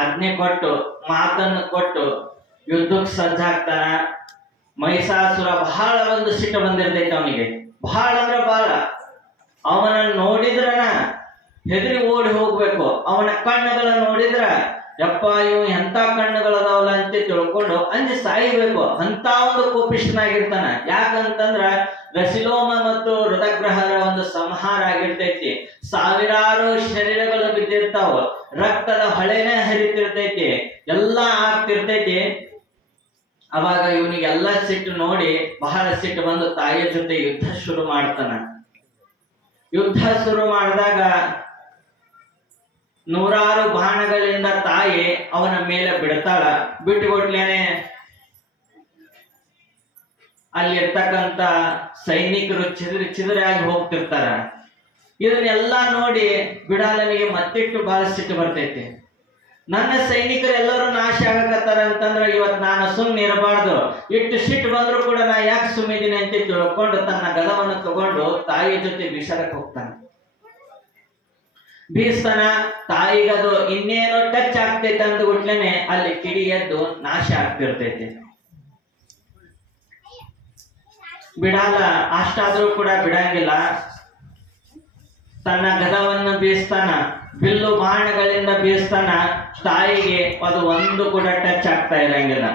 ಆಜ್ಞೆ ಕೊಟ್ಟು ಮಾತನ್ನು ಕೊಟ್ಟು ಯುದ್ಧಕ್ಕೆ ಸಜ್ಜಾಗ್ತಾನ. ಮಹಿಷಾಸುರ ಬಹಳ ಒಂದು ಸಿಟ್ಟು ಬಂದಿರ್ತೈತೆ ಅವನಿಗೆ, ಬಹಳ ಅಂದ್ರೆ ಬಹಳ. ಅವನ ನೋಡಿದ್ರನ ಹೆದರಿ ಓಡಿ ಹೋಗ್ಬೇಕು. ಅವನ ಕಣ್ಣುಗಳ ನೋಡಿದ್ರ ಯಪ್ಪ ಇವು ಎಂತ ಕಣ್ಣುಗಳದಾವಲ್ಲ ಅಂತ ತಿಳ್ಕೊಂಡು ಅಂಜಿ ಸಾಯ್ಬೇಕು. ಅಂತ ಒಂದು ಕೋಪಿಷ್ಠನಾಗಿರ್ತಾನ. ಯಾಕಂತಂದ್ರ ರಸಿಲೋಮ ಮತ್ತು ಹೃದಗ್ರಹರ ಒಂದು ಸಂಹಾರ ಆಗಿರ್ತೈತಿ. ಸಾವಿರಾರು ಶರೀರಗಳು ಬಿದ್ದಿರ್ತಾವ, ರಕ್ತದ ಹೊಳೆನೇ ಹರಿತಿರ್ತೈತಿ, ಎಲ್ಲಾ ಆಗ್ತಿರ್ತೈತಿ. ಅವಾಗ ಇವನಿಗೆಲ್ಲ ಸಿಟ್ಟು ನೋಡಿ ಬಹಳ ಸಿಟ್ಟು ಬಂದು ತಾಯಿಯ ಜೊತೆ ಯುದ್ಧ ಶುರು ಮಾಡ್ತಾನ. ಯುದ್ಧ ಶುರು ಮಾಡಿದಾಗ ನೂರಾರು ಬಾಣಗಳಿಂದ ತಾಯಿ ಅವನ ಮೇಲೆ ಬಿಡ್ತಾಳ. ಬಿಟ್ಟುಕೊಟ್ಲೇನೆ ಅಲ್ಲಿರ್ತಕ್ಕಂಥ ಸೈನಿಕರು ಚಿದರಾಗಿ ಹೋಗ್ತಿರ್ತಾರ. ಇದನ್ನೆಲ್ಲ ನೋಡಿ ಬಿಡಾಲನಿಗೆ ಮತ್ತಿಟ್ಟು ಬಹಳ ಸಿಟ್ಟು ಬರ್ತೈತಿ. ನನ್ನ ಸೈನಿಕರು ಎಲ್ಲರೂ ನಾಶ ಆಗಕತ್ತಾರ ಅಂತಂದ್ರೆ ಇವತ್ತು ನಾನು ಸುಮ್ಮನೆ ಇರಬಾರ್ದು, ಇಟ್ಟು ಸಿಟ್ಟು ಬಂದ್ರು ಕೂಡ ನಾ ಯಾಕೆ ಸುಮ್ಮಿದ್ದೀನಿ ಅಂತ ತಿಳ್ಕೊಂಡು ತನ್ನ ಗದವನ್ನು ತಗೊಂಡು ತಾಯಿಯ ಜೊತೆ ಬೀಸರಕ್ಕೆ ಹೋಗ್ತಾನೆ. ಬೀಸ್ತಾನ. ತಾಯಿಗದು ಇನ್ನೇನೋ ಟಚ್ ಆಗ್ತೈತೆ ಅಂದ್ಬಿಟ್ಲೇನೆ ಅಲ್ಲಿ ಕಿಡಿ ಎದ್ದು ನಾಶ ಆಗ್ತಿರ್ತೈತಿ. ಬಿಡಾಲ ಅಷ್ಟಾದ್ರೂ ಕೂಡ ಬಿಡಂಗಿಲ್ಲ. ತನ್ನ ಗದವನ್ನು ಬೀಸ್ತಾನ, ಬಿಲ್ಲು ಬಾಣಗಳಿಂದ ಬೀಸ್ತಾನ. ತಾಯಿಗೆ ಅದು ಒಂದು ಕೂಡ ಟಚ್ ಆಗ್ತಾ ಇರಂಗಿಲ್ಲ.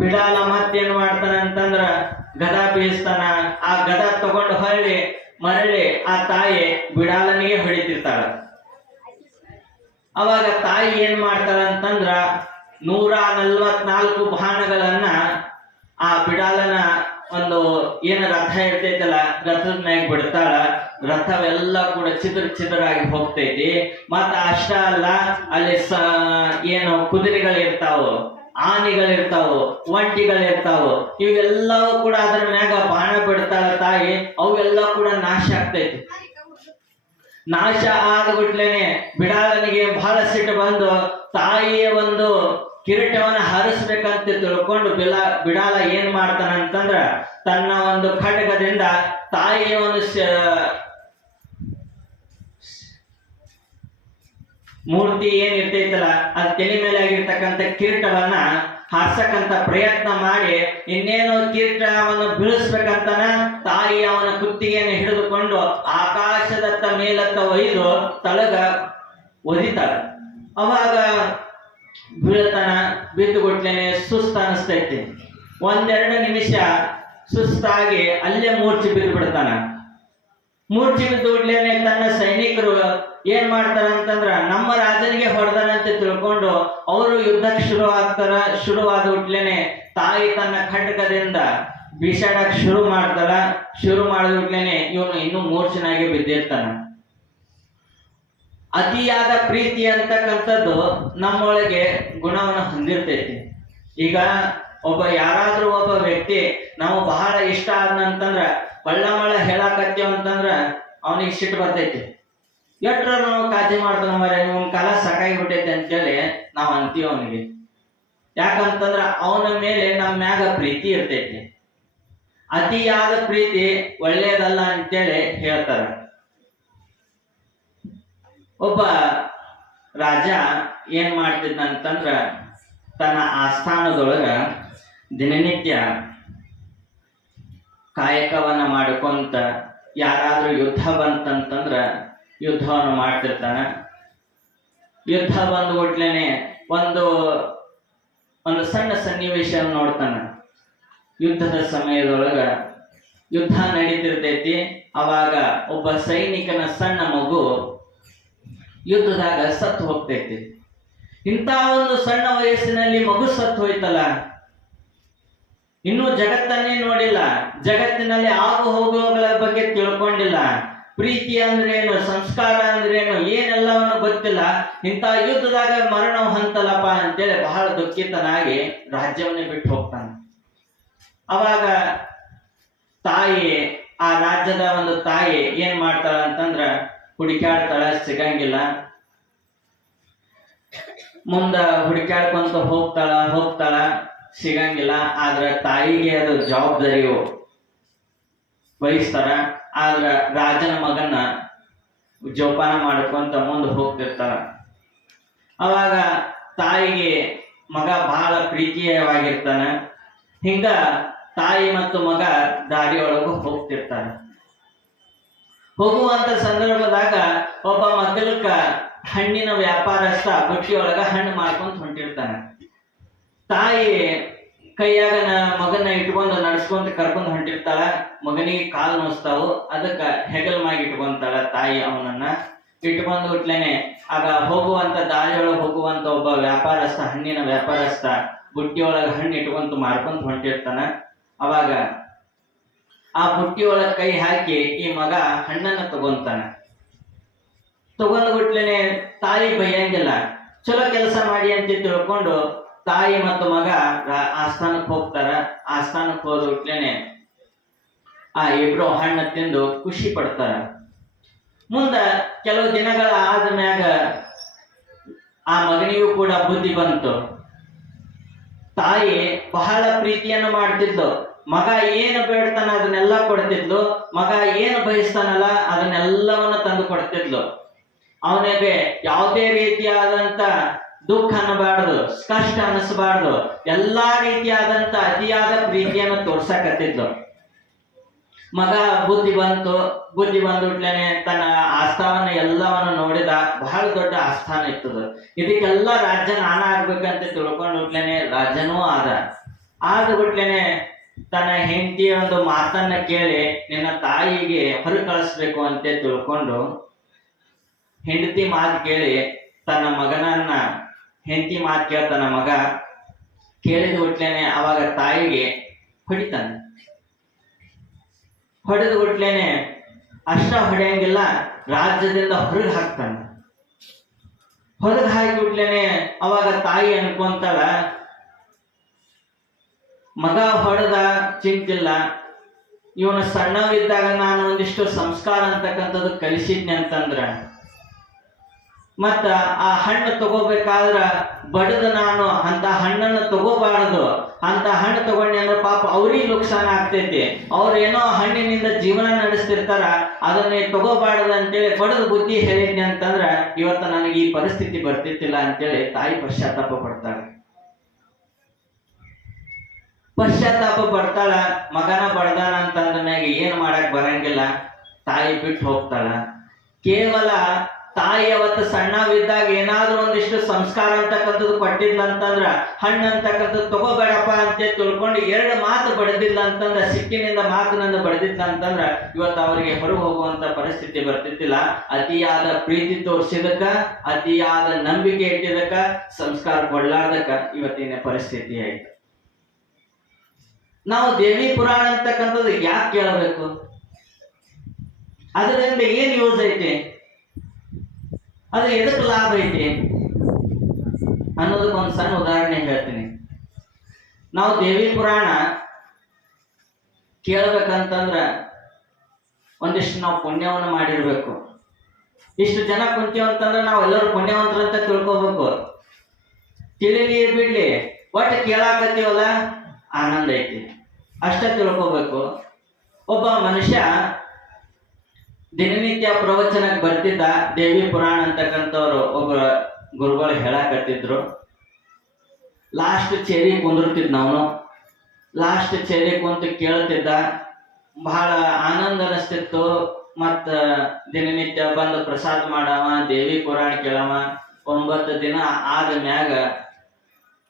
ಬಿಡಾಲ ಮತ್ತೇನ್ ಮಾಡ್ತಾನ ಅಂತಂದ್ರ ಗದ ಬೀಸ್ತಾನ. ಆ ಗದ ತಗೊಂಡು ಮರಳಿ ಆ ತಾಯಿ ಬಿಡಾಲನಿಗೆ ಹೊಡಿತಿರ್ತಾಳ. ಅವಾಗ ತಾಯಿ ಏನ್ ಮಾಡ್ತಾಳ ಅಂತಂದ್ರ 144 ಬಾಣಗಳನ್ನ ಆ ಬಿಡಾಲನ ಒಂದು ಏನು ರಥ ಇರ್ತೈತಲ್ಲ ರಥದ ಮ್ಯಾಗ ಬಿಡ್ತಾಳ. ರಥವೆಲ್ಲ ಕೂಡ ಚಿದರಾಗಿ ಹೋಗ್ತೈತಿ. ಮತ್ತ ಅಷ್ಟ ಅಲ್ಲ, ಅಲ್ಲಿ ಏನು ಕುದುರೆಗಳಿರ್ತಾವ, ಆನೆಗಳಿರ್ತಾವು, ಒಂಟಿಗಳಿರ್ತಾವು, ಇವೆಲ್ಲವೂ ಕೂಡ ಅದರ ಮ್ಯಾಗ ಬಾಣ ಬಿಡ್ತಾಳ ತಾಯಿ. ಅವೆಲ್ಲ ಕೂಡ ನಾಶ ಆಗ್ತೈತಿ. ನಾಶ ಆದ್ಬಿಟ್ಲೇನೆ ಬಿಡಾಲನಿಗೆ ಬಹಳ ಸಿಟ್ಟು ಬಂದು ತಾಯಿಯ ಒಂದು ಕಿರೀಟವನ್ನ ಹರಿಸ್ಬೇಕಂತ ತಿಳ್ಕೊಂಡು ಬಿಡಾಲ ಏನ್ ಮಾಡ್ತಾನಂತಂದ್ರ ತನ್ನ ಒಂದು ಖಡ್ಗದಿಂದ ತಾಯಿಯ ಒಂದು ಮೂರ್ತಿ ಏನ್ ಇರ್ತೈತಲ್ಲ ಅದ್ ತಲೆ ಮೇಲೆ ಆಗಿರ್ತಕ್ಕಂಥ ಕಿರೀಟವನ್ನ ಹಾರ್ಸಕ್ಕಂತ ಪ್ರಯತ್ನ ಮಾಡಿ ಇನ್ನೇನು ಕಿರೀಟವನ್ನು ಬೀಳಿಸ್ಬೇಕಂತನ ತಾಯಿ ಅವನ ಕುತ್ತಿಗೆಯನ್ನು ಹಿಡಿದುಕೊಂಡು ಆಕಾಶದತ್ತ ಮೇಲತ್ತ ಒಯ್ದು ತಳಗ ಒದಿತಾಳ. ಅವಾಗ ಬೀಳ್ತಾನ. ಬಿದ್ದುಗೊಟ್ಲೇನೆ ಸುಸ್ತು ಅನಿಸ್ತೈತಿ. 1-2 ನಿಮಿಷ ಸುಸ್ತಾಗಿ ಅಲ್ಲೇ ಮೂರ್ಛೆ ಬಿದ್ದು ಬಿಡ್ತಾನ. ಮೂರ್ಛೆ ಬಿದ್ದು ಬಿಡ್ಲೇನೆ ತನ್ನ ಸೈನಿಕರು ಏನ್ ಮಾಡ್ತಾರ ಅಂತಂದ್ರ ನಮ್ಮ ರಾಜನಿಗೆ ಹೊಡೆದನಂತ ತಿಳ್ಕೊಂಡು ಅವರು ಯುದ್ಧಕ್ಕೆ ಶುರುವಾದ ಹುಟ್ಲೇನೆ ತಾಯಿ ತನ್ನ ಖಡ್ಗದಿಂದ ಬೀಸಾಡಕ್ ಶುರು ಮಾಡಿದ ಹುಟ್ಲೇನೆ ಇವನು ಇನ್ನೂ ಮೂರ್ಛನಾಗಿ ಬಿದ್ದಿರ್ತಾನ. ಅತಿಯಾದ ಪ್ರೀತಿ ಅಂತಕ್ಕಂಥದ್ದು ನಮ್ಮೊಳಗೆ ಗುಣವನ್ನು ಹೊಂದಿರ್ತೈತಿ. ಈಗ ಯಾರಾದ್ರೂ ಒಬ್ಬ ವ್ಯಕ್ತಿ ನಾವು ಬಹಳ ಇಷ್ಟ ಆದ್ನಂತಂದ್ರ ಬಳ್ಳಮಳ ಹೇಳಾಕತ್ತೀವ ಅಂತಂದ್ರ ಅವನಿಗೆ ಸಿಟ್ಟು ಬರ್ತೈತಿ. ಎಟ್ರ ನಾವು ಕಾಳಜಿ ಮಾಡ್ತಾನ ಮರೆ ಇವನ್ ಕಾಲ ಸಾಕಾಗಿ ಬಿಟ್ಟೈತಿ ಅಂತೇಳಿ ನಾವು ಅಂತೀವಿ ಅವನಿಗೆ. ಯಾಕಂತಂದ್ರ ಅವನ ಮೇಲೆ ನಮ್ಮ ಮ್ಯಾಗ ಪ್ರೀತಿ ಇರ್ತೈತಿ. ಅತಿಯಾದ ಪ್ರೀತಿ ಒಳ್ಳೇದಲ್ಲ ಅಂತೇಳಿ ಹೇಳ್ತಾರ. ಒಬ್ಬ ರಾಜ ಏನ್ ಮಾಡ್ತಿದ್ನಂತಂದ್ರ ತನ್ನ ಆಸ್ಥಾನದೊಳಗ ದಿನನಿತ್ಯ ಕಾಯಕವನ್ನ ಮಾಡ್ಕೊಂತ ಯಾರಾದ್ರೂ ಯುದ್ಧ ಬಂತಂತಂದ್ರ ಯುದ್ಧವನ್ನು ಮಾಡ್ತಿರ್ತಾನ. ಯುದ್ಧ ಬಂದು ಒಟ್ಲೇನೆ ಒಂದು ಸಣ್ಣ ಸನ್ನಿವೇಶ ನೋಡ್ತಾನ. ಯುದ್ಧದ ಸಮಯದೊಳಗ ಯುದ್ಧ ನಡೀತಿರ್ತೈತಿ. ಅವಾಗ ಒಬ್ಬ ಸೈನಿಕನ ಸಣ್ಣ ಮಗು ಯುದ್ಧದಾಗ ಸತ್ತು ಹೋಗ್ತೈತಿ. ಇಂಥ ಒಂದು ಸಣ್ಣ ವಯಸ್ಸಿನಲ್ಲಿ ಮಗು ಸತ್ತು ಹೋಯ್ತಲ್ಲ, ಇನ್ನೂ ಜಗತ್ತನ್ನೇ ನೋಡಿಲ್ಲ, ಜಗತ್ತಿನಲ್ಲಿ ಆಗು ಹೋಗುವಗಳ ಬಗ್ಗೆ ತಿಳ್ಕೊಂಡಿಲ್ಲ, ಪ್ರೀತಿ ಅಂದ್ರೇನು, ಸಂಸ್ಕಾರ ಅಂದ್ರೇನು ಏನೆಲ್ಲವನ್ನು ಗೊತ್ತಿಲ್ಲ. ಇಂಥ ಯುದ್ಧದಾಗ ಮರಣ ಹೊಂತಲಪ್ಪ ಅಂತೇಳಿ ಬಹಳ ದುಃಖಿತನಾಗಿ ರಾಜ್ಯವನ್ನೇ ಬಿಟ್ಟು ಹೋಗ್ತಾನೆ. ಅವಾಗ ತಾಯಿ, ಆ ರಾಜ್ಯದ ಒಂದು ತಾಯಿ ಏನ್ ಮಾಡ್ತಾಳ ಅಂತಂದ್ರ ಹುಡುಕ್ಯಾಡ್ತಾಳ, ಸಿಗಂಗಿಲ್ಲ. ಮುಂದ ಹುಡುಕ್ಯಾಡ್ಕೊಂತ ಹೋಗ್ತಾಳ, ಸಿಗಂಗಿಲ್ಲ. ಆದ್ರ ತಾಯಿಗೆ ಅದು ಜವಾಬ್ದಾರಿ ವಹಿಸ್ತಾರ. ಆದ್ರ ರಾಜನ ಮಗನ ಜೋಪಾನ ಮಾಡ್ಕೊಂತ ಮುಂದೆ ಹೋಗ್ತಿರ್ತಾರ. ಅವಾಗ ತಾಯಿಗೆ ಮಗ ಬಹಳ ಪ್ರೀತಿಯವಾಗಿರ್ತಾನ. ಹಿಂಗ ತಾಯಿ ಮತ್ತು ಮಗ ದಾರಿಯೊಳಗೂ ಹೋಗ್ತಿರ್ತಾರ. ಹೋಗುವಂತ ಸಂದರ್ಭದಾಗ ಒಬ್ಬ ಮಗ್ಗಲಕ್ಕ ಹಣ್ಣಿನ ವ್ಯಾಪಾರಸ್ಥ ಬುಟ್ಟಿಯೊಳಗ ಹಣ್ಣು ಮಾಡ್ಕೊಂತ ಹೊಂಟಿರ್ತಾನ. ತಾಯಿ ಕೈಯಾಗ ಮಗನ ಇಟ್ಕೊಂಡು ನಡ್ಸ್ಕೊಂತ ಕರ್ಕೊಂಡ್ ಹೊಂಟಿರ್ತಾಳ. ಮಗನಿಗೆ ಕಾಲು ನೋಸ್ತಾವು, ಅದಕ್ಕ ಹೆಗಲ್ ಮ್ಯಾಗ ಇಟ್ಕೊಂತಾಳ ತಾಯಿ. ಅವನನ್ನ ಇಟ್ಕೊಂಡು ಹುಟ್ಲೇನೆ ಆಗ ಹೋಗುವಂತ ದಾರಿಯೊಳಗೆ ಹೋಗುವಂತ ಒಬ್ಬ ವ್ಯಾಪಾರಸ್ಥ, ಹಣ್ಣಿನ ವ್ಯಾಪಾರಸ್ಥ ಬುಟ್ಟಿಯೊಳಗ ಹಣ್ಣು ಇಟ್ಕೊಂತ ಮಾರ್ಕೊಂತ ಹೊಂಟಿರ್ತಾನ. ಅವಾಗ ಆ ಬುಟ್ಟಿಯೊಳಗ ಕೈ ಹಾಕಿ ಈ ಮಗ ಹಣ್ಣನ್ನ ತಗೊಂತಾನ. ತಗೊಂಡ್ ಬಿಟ್ಲೇನೆ ತಾಯಿ ಬೈಯಂಗಿಲ್ಲ, ಚಲೋ ಕೆಲಸ ಮಾಡಿ ಅಂತ ತಿಳ್ಕೊಂಡು ತಾಯಿ ಮತ್ತು ಮಗ ಆಸ್ಥಾನಕ್ಕೆ ಹೋಗ್ತಾರ. ಆಸ್ಥಾನಕ್ಕೆ ಹೋದ ಬಿಟ್ಲೇನೆ ಆ ಇಬ್ರು ಹಣ್ಣು ತಿಂದು ಖುಷಿ ಪಡ್ತಾರ. ಮುಂದ ಕೆಲವು ದಿನಗಳ ಆದ್ಮ್ಯಾಗ ಆ ಮಗನಿಗೂ ಕೂಡ ಬುದ್ಧಿ ಬಂತು. ತಾಯಿ ಬಹಳ ಪ್ರೀತಿಯನ್ನು ಮಾಡ್ತಿದ್ಲು. ಮಗ ಏನು ಬೇಡ್ತಾನ ಅದನ್ನೆಲ್ಲ ಕೊಡ್ತಿದ್ಲು. ಮಗ ಏನು ಬಯಸ್ತಾನಲ್ಲ ಅದನ್ನೆಲ್ಲವನ್ನ ತಂದು ಕೊಡ್ತಿದ್ಲು. ಅವನಿಗೆ ಯಾವುದೇ ರೀತಿಯಾದಂತ ದುಃಖ ಅನ್ನಬಾರ್ದು, ಕಷ್ಟ ಅನಿಸಬಾರ್ದು, ಎಲ್ಲಾ ರೀತಿಯಾದಂತ ಅತಿಯಾದ ಪ್ರೀತಿಯನ್ನು ತೋರ್ಸಕತ್ತಿದ್ಲು. ಮಗ ಬುದ್ಧಿ ಬಂದುಟ್ಲೇನೆ ತನ್ನ ಆಸ್ಥಾನವನ್ನ ಎಲ್ಲವನ್ನ ನೋಡಿದ. ಬಹಳ ದೊಡ್ಡ ಆಸ್ಥಾನ ಇತ್ತದ. ಇದಕ್ಕೆಲ್ಲ ರಾಜ್ಯ ನಾನ ಆಗ್ಬೇಕಂತ ತಿಳ್ಕೊಂಡು ಬಿಟ್ಲೇನೆ ರಾಜ್ಯನೂ ಆದ ಬಿಟ್ಲೇನೆ ತನ್ನ ಹೆಂಡತಿಯ ಒಂದು ಮಾತನ್ನ ಕೇಳಿ ನಿನ್ನ ತಾಯಿಗೆ ಹೊರ ಕಳಿಸ್ಬೇಕು ಅಂತ ತಿಳ್ಕೊಂಡು ಹೆಂಡತಿ ಮಾತು ಕೇಳಿ ತನ್ನ ಮಗನನ್ನ, ಹೆಂಡತಿ ಮಾತು ಕೇಳ್ತಾನ ಮಗ. ಕೇಳಿದ ಬಿಟ್ಲೇನೆ ಅವಾಗ ತಾಯಿಗೆ ಹೊಡಿತಾನೆ. ಹೊಡೆದು ಬಿಟ್ಲೇನೆ ಅಷ್ಟ ಹೊಡೆಯಂಗಿಲ್ಲ, ರಾಜ್ಯದಿಂದ ಹೊರಗೆ ಹಾಕ್ತಾನೆ. ಹೊರಗೆ ಹಾಕಿಬಿಟ್ಲೇನೆ ಅವಾಗ ತಾಯಿ ಅನ್ಕೊಂತಾಳ, ಮಗ ಹೊಡೆದ ಚಿಂತಿಲ್ಲ, ಇವನು ಸಣ್ಣವಿದ್ದಾಗ ನಾನು ಒಂದಿಷ್ಟು ಸಂಸ್ಕಾರ ಅಂತಕ್ಕಂಥದ್ದು ಕಲಿಸಿದ್ನಿ ಅಂತಂದ್ರ, ಮತ್ತ ಆ ಹಣ್ಣು ತಗೋಬೇಕಾದ್ರ ಬಡದ ನಾನು ಅಂತ ಹಣ್ಣನ್ನು ತಗೋಬಾರದು. ಅಂತ ಹಣ್ಣು ತಗೊಂಡಿ ಅಂದ್ರೆ ಪಾಪ ಅವ್ರಿಗೆ ನುಕ್ಸಾನ ಆಗ್ತೈತಿ. ಅವ್ರೇನೋ ಹಣ್ಣಿನಿಂದ ಜೀವನ ನಡೆಸ್ತಿರ್ತಾರ, ಅದನ್ನೇ ತಗೋಬಾರದು ಅಂತೇಳಿ ಬಡದ ಬುದ್ಧಿ ಹೇಳಿದ್ನಿ ಅಂತಂದ್ರ ಇವತ್ತ ನನಗೆ ಈ ಪರಿಸ್ಥಿತಿ ಬರ್ತಿತ್ತಿಲ್ಲ ಅಂತೇಳಿ ತಾಯಿ ಪಶ್ಚಾತ್ತಾಪ ಪಡ್ತಾಳೆ. ಮಗನ ಬಡ್ದಾನ ಅಂತಂದ ಮ್ಯಾಗ ಏನ್ ಮಾಡಕ್ ಬರಂಗಿಲ್ಲ. ತಾಯಿ ಬಿಟ್ಟು ಹೋಗ್ತಾಳ. ಕೇವಲ ತಾಯಿ ಅವತ್ತು ಸಣ್ಣವಿದ್ದಾಗ ಏನಾದ್ರೂ ಒಂದಿಷ್ಟು ಸಂಸ್ಕಾರ ಅಂತಕ್ಕಂಥದ್ದು ಕೊಟ್ಟಿದ್ಲ ಅಂತಂದ್ರ, ಹಣ್ಣು ಅಂತಕ್ಕಂಥದ್ದು ತಗೋಬೇಡಪ್ಪ ಅಂತ ತಿಳ್ಕೊಂಡು 2 ಮಾತು ಬಡದಿಲ್ಲ ಅಂತಂದ್ರ, ಸಿಕ್ಕಿನಿಂದ ಮಾತಿನಿಂದ ಬಡದಿಲ್ಲ ಅಂತಂದ್ರ ಇವತ್ತು ಅವರಿಗೆ ಹೊರಗೆ ಹೋಗುವಂತ ಪರಿಸ್ಥಿತಿ ಬರ್ತಿದ್ದಿಲ್ಲ. ಅತಿಯಾದ ಪ್ರೀತಿ ತೋರಿಸಿದಕ್ಕ, ಅತಿಯಾದ ನಂಬಿಕೆ ಇಟ್ಟಿದಕ್ಕ, ಸಂಸ್ಕಾರ ಕೊಡ್ಲಾರ್ದಕ್ಕ ಇವತ್ತಿನ ಪರಿಸ್ಥಿತಿ ಆಯ್ತು. ನಾವು ದೇವಿ ಪುರಾಣ ಅಂತಕ್ಕಂಥದ್ದು ಯಾಕೆ ಕೇಳಬೇಕು? ಅದರಿಂದ ಏನ್ ಯೂಸ್ ಐತಿ, ಅದು ಎದಕ್ಕೆ ಲಾಭ ಐತಿ ಅನ್ನೋದಕ್ಕೆ ಒಂದು ಸಣ್ಣ ಉದಾಹರಣೆ ಹೇಳ್ತೀನಿ. ನಾವು ದೇವಿ ಪುರಾಣ ಕೇಳಬೇಕಂತಂದ್ರ ಒಂದಿಷ್ಟು ನಾವು ಪುಣ್ಯವನ್ನು ಮಾಡಿರ್ಬೇಕು. ಇಷ್ಟು ಜನ ಕುಂತೀವಂತಂದ್ರೆ ನಾವು ಎಲ್ಲರೂ ಪುಣ್ಯವಂತರಂತ ತಿಳ್ಕೊಬೇಕು. ತಿಳಿಲಿ ಬಿಡ್ಲಿ, ಒಟ್ಟು ಕೇಳಾಕತ್ತೀವಲ್ಲ ಆನಂದ ಐತಿ ಅಷ್ಟ ತಿಳ್ಕೊಬೇಕು. ಒಬ್ಬ ಮನುಷ್ಯ ದಿನನಿತ್ಯ ಪ್ರವಚನಕ್ಕೆ ಬರ್ತಿದ್ದ. ದೇವಿ ಪುರಾಣ ಅಂತಕ್ಕಂಥವ್ರು ಒಬ್ಬ ಗುರುಗಳು ಹೇಳಾಕತ್ತಿದ್ರು. ಲಾಸ್ಟ್ ಚೇರಿ ಕುಂದಿರ್ತಿದ್ ನಾವು. ಲಾಸ್ಟ್ ಚೇರಿ ಕುಂತು ಕೇಳ್ತಿದ್ದ. ಬಹಳ ಆನಂದ ಅನಿಸ್ತಿತ್ತು. ಮತ್ತ ದಿನನಿತ್ಯ ಬಂದು ಪ್ರಸಾದ ಮಾಡವ, ದೇವಿ ಪುರಾಣ ಕೇಳವ. 9 ದಿನ ಆದ ಮ್ಯಾಗ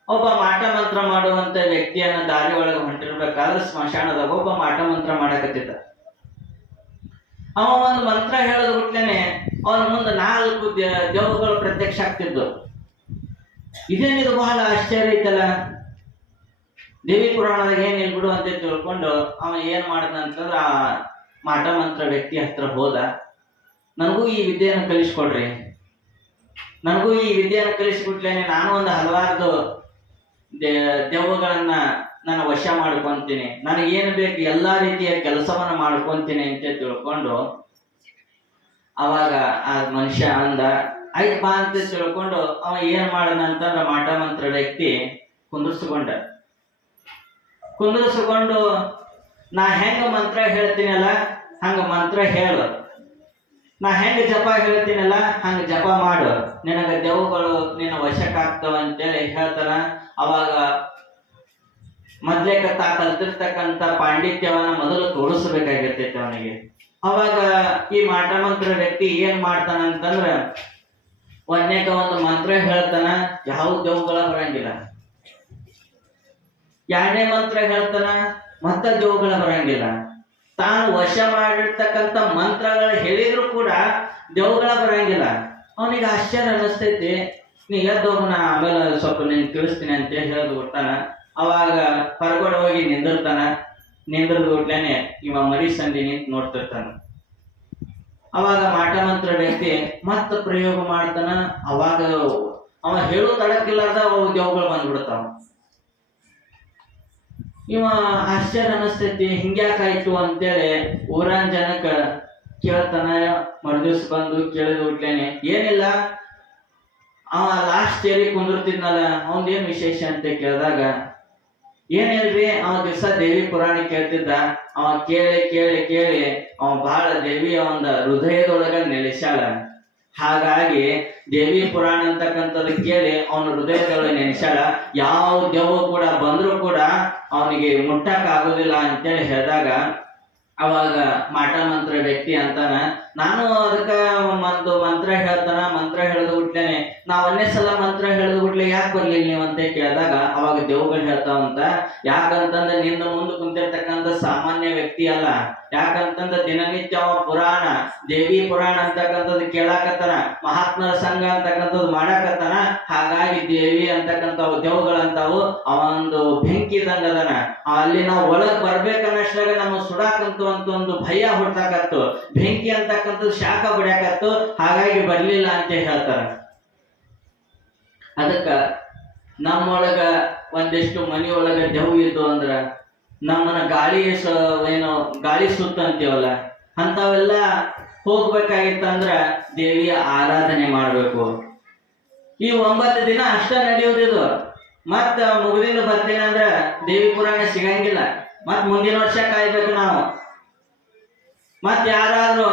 ಒಬ್ಬ ಮಾಟ ಮಂತ್ರ ಮಾಡುವಂತ ವ್ಯಕ್ತಿಯನ್ನ ದಾರಿ ಒಳಗೆ ಹೊಂಟಿರ್ಬೇಕಾದ್ರೆ ಸ್ಮಶಾನದಾಗ ಒಬ್ಬ ಮಾಟ ಮಂತ್ರ ಮಾಡಕತ್ತಿದ್ದ. ಅವ ಒಂದು ಮಂತ್ರ ಹೇಳೋದು ಬಿಟ್ಲೇನೆ ಅವನ ಮುಂದೆ 4 ದೇವಗಳು ಪ್ರತ್ಯಕ್ಷ ಆಗ್ತಿದ್ದು. ಇದೇನಿದು ಬಹಳ ಆಶ್ಚರ್ಯ ಐತಲ್ಲ, ದೇವಿ ಪುರಾಣದಾಗ ಏನಿಲ್ ಬಿಡು ಅಂತ ತಿಳ್ಕೊಂಡು ಅವ ಏನ್ ಮಾಡ್ದಂತಂದ್ರ ಆ ಮಾಟ ಮಂತ್ರ ವ್ಯಕ್ತಿ ಹತ್ರ ಹೋದ. ನನಗೂ ಈ ವಿದ್ಯೆಯನ್ನು ಕಲಿಸ್ಕೊಡ್ರಿ, ನನಗೂ ಈ ವಿದ್ಯೆಯನ್ನು ಕಲಿಸ್ಬಿಟ್ಲೇನೆ ನಾನು ಒಂದು ಹಲವಾರು ದೆವ್ವಗಳನ್ನ ನಾನು ವಶ ಮಾಡ್ಕೊಂತೀನಿ, ನನಗೇನು ಬೇಕು ಎಲ್ಲಾ ರೀತಿಯ ಕೆಲಸವನ್ನ ಮಾಡ್ಕೊಂತೀನಿ ಅಂತ ತಿಳ್ಕೊಂಡು ಅವಾಗ ಆ ಮನುಷ್ಯ ಅಂದ, ಆಯ್ತು ಬಾ ಅಂತ ತಿಳ್ಕೊಂಡು ಅವ ಏನ್ ಮಾಡನ ಅಂತಂದ್ರ ಮಾಟ ಮಂತ್ರ ವ್ಯಕ್ತಿ ಕುಂದಿರಿಸಿಕೊಂಡು ನಾ ಹೆಂಗ ಮಂತ್ರ ಹೇಳ್ತೀನಲ್ಲ ಹಂಗ ಮಂತ್ರ ಹೇಳು, ನಾ ಹೆಂಗ ಜಪ ಹೇಳ್ತೀನಲ್ಲ ಹಂಗ ಜಪ ಮಾಡು, ನಿನಗ ದೆವ್ವಗಳು ನಿನ್ನ ವಶಕ್ಕಾಗ್ತಾವ ಅಂತೇಳಿ ಹೇಳ್ತಾನ. ಅವಾಗ ಮೊದ್ಲೇಕ ತಾ ಕಲ್ತಿರ್ತಕ್ಕಂಥ ಪಾಂಡಿತ್ಯವನ್ನ ಮೊದಲು ತೋರಿಸಬೇಕಾಗಿರ್ತೈತೆ ಅವನಿಗೆ. ಅವಾಗ ಈ ಮಾಟ ಮಂತ್ರ ವ್ಯಕ್ತಿ ಏನ್ ಮಾಡ್ತಾನ ಅಂತಂದ್ರ ಒಂದೇಕ ಒಂದು ಮಂತ್ರ ಹೇಳ್ತಾನ, ಯಾವ ದೆವ್ವಗಳ ಬರಂಗಿಲ್ಲ. ಎರಡನೇ ಮಂತ್ರ ಹೇಳ್ತಾನ, ಮತ್ತ ದೆವ್ವಗಳ ಬರಂಗಿಲ್ಲ. ತಾನು ವಶ ಮಾಡಿರ್ತಕ್ಕಂಥ ಮಂತ್ರಗಳು ಹೇಳಿದ್ರು ಕೂಡ ದೆವ್ವಗಳ ಬರಂಗಿಲ್ಲ. ಅವನಿಗೆ ಆಶ್ಚರ್ಯ ಅನಿಸ್ತೈತಿ. ನೀ ಎದ್ದೋಗನ ಆಮೇಲೆ ಸ್ವಲ್ಪ ನೀನು ತಿಳಿಸ್ತೀನಿ ಅಂತೇಳಿ ಹೇಳಿ ಬಿಡ್ತಾನ. ಅವಾಗ ಹೊರಗಡೆ ಹೋಗಿ ನಿಂದಿರ್ತಾನ. ನಿಂದ್ರದ್ ಬಿಟ್ಲೇನೆ ಇವ ಮರಿ ಸಂಧಿ ನಿಂತು ನೋಡ್ತಿರ್ತಾನ. ಅವಾಗ ಮಾಟ ಮಂತ್ರ ವ್ಯಕ್ತಿ ಮತ್ತ ಪ್ರಯೋಗ ಮಾಡ್ತಾನ. ಅವಾಗ ಅವ ಹೇಳು ತಡಕ್ಕಿಲ್ಲಾರ್ದ ಅವು ದೆವ್ವಗಳು ಬಂದ್ಬಿಡ್ತಾವ. ಇವ ಆಶ್ಚರ್ಯ ಅನಿಸ್ತೈತಿ, ಹಿಂಗ್ಯಾಕಾಯ್ತು ಅಂತೇಳಿ ಊರಾನ್ ಜನಕ್ಕ ಕೇಳ್ತಾನ. ಮರುದಿವ್ಸ ಬಂದು ಕೇಳಿದ ಬಿಟ್ಲೇನೆ ಏನಿಲ್ಲ, ಅವ ಲಾಸ್ಟ್ ತೇರಿ ಕುಂದಿರ್ತಿದ್ನಲ್ಲ ಅವಂದೇನ್ ವಿಶೇಷ ಅಂತ ಕೇಳಿದಾಗ ಏನಿಲ್ರಿ, ಅವ ದಿವಸ ದೇವಿ ಪುರಾಣ ಕೇಳ್ತಿದ್ದ. ಅವ ಕೇಳಿ ಕೇಳಿ ಕೇಳಿ ಅವ ಬಹಳ ದೇವಿಯ ಒಂದು ಹೃದಯದೊಳಗ ನೆಲೆಸ್ಯಾಳ. ಹಾಗಾಗಿ ದೇವಿ ಪುರಾಣ ಅಂತಕ್ಕಂಥದ್ದು ಕೇಳಿ ಅವನ ಹೃದಯದೊಳಗೆ ನೆನೆಸ್ಯಾಳ. ಯಾವ ದೆವ್ವ ಕೂಡ ಬಂದ್ರು ಕೂಡ ಅವನಿಗೆ ಮುಟ್ಟಕ್ ಆಗೋದಿಲ್ಲ ಅಂತೇಳಿ ಹೇಳಿದಾಗ ಅವಾಗ ಮಾಟ ಮಂತ್ರ ವ್ಯಕ್ತಿ ಅಂತಾನ, ನಾನು ಅದಕ್ಕ ಒಂದು ಮಂತ್ರ ಹೇಳ್ತಾನ. ಮಂತ್ರ ಹೇಳಿದ ಬಿಟ್ಲೇನೆ ನಾ ಒಂದೇ ಸಲ ಮಂತ್ರ ಹೇಳಿದ ಬಿಟ್ಲೆ ಯಾಕೆ ಬರ್ಲಿಲ್ಲ ನೀವು ಅಂತ ಕೇಳಿದಾಗ ಅವಾಗ ದೆವ್ವಗಳು ಹೇಳ್ತಾವಂತ, ಯಾಕಂತಂದ್ರೆ ನಿಂದ ಮುಂದೆ ಕುಂತಿರ್ತಕ್ಕಂಥ ಸಾಮಾನ್ಯ ವ್ಯಕ್ತಿ ಅಲ್ಲ. ಯಾಕಂತಂದ್ರೆ ದಿನನಿತ್ಯ ಅವ ಪುರಾಣ, ದೇವಿ ಪುರಾಣ ಅಂತಕ್ಕಂಥದ್ದು ಕೇಳಾಕತ್ತಾನ, ಮಹಾತ್ಮರ ಸಂಘ ಅಂತಕ್ಕಂಥದ್ದು ಮಾಡಾಕತ್ತಾನ. ಹಾಗಾಗಿ ದೇವಿ ಅಂತಕ್ಕಂಥವು ದೆವ್ವಗಳಂತಾವು ಅವ ಒಂದು ಬೆಂಕಿ ದಂಗದನ. ಅಲ್ಲಿ ನಾವು ಒಳಗ್ ಬರ್ಬೇಕನ್ನಷ್ಟಾಗ ನಮ್ಮ ಸುಡಾಕಂತ ಅಂತ ಒಂದು ಭಯ ಹುಟ್ಟಾಕತ್ತು, ಬೆಂಕಿ ಅಂತಕ್ಕಂಥದ್ದು ಶಾಖ ಬಿಡಾಕತ್ತು. ಹಾಗಾಗಿ ಬರ್ಲಿಲ್ಲ ಅಂತ ಹೇಳ್ತಾರ. ಅದಕ್ಕ ನಮ್ಮೊಳಗ ಒಂದಿಷ್ಟು ಮನಿಯೊಳಗ ದೆವ್ವ ಇದ್ದು ಅಂದ್ರ ನಮ್ಮನ್ನ ಏನೋ ಗಾಳಿ ಸುತ್ತ ಅಂತೀವಲ್ಲ, ಅಂಥವೆಲ್ಲ ಹೋಗ್ಬೇಕಾಗಿತ್ತಂದ್ರ ದೇವಿಯ ಆರಾಧನೆ ಮಾಡ್ಬೇಕು. ಈ 9 ದಿನ ಅಷ್ಟ ನಡೆಯುವುದಿದು. ಮತ್ತ ಮುಗಿದಿಂದ ಬರ್ತೀನಿ ಅಂದ್ರ ದೇವಿ ಪುರಾಣ ಸಿಗಂಗಿಲ್ಲ. ಮತ್ ಮುಂದಿನ ವರ್ಷ ಕಾಯ್ಬೇಕು ನಾವು. ಮತ್ ಯಾರಾದ್ರೂ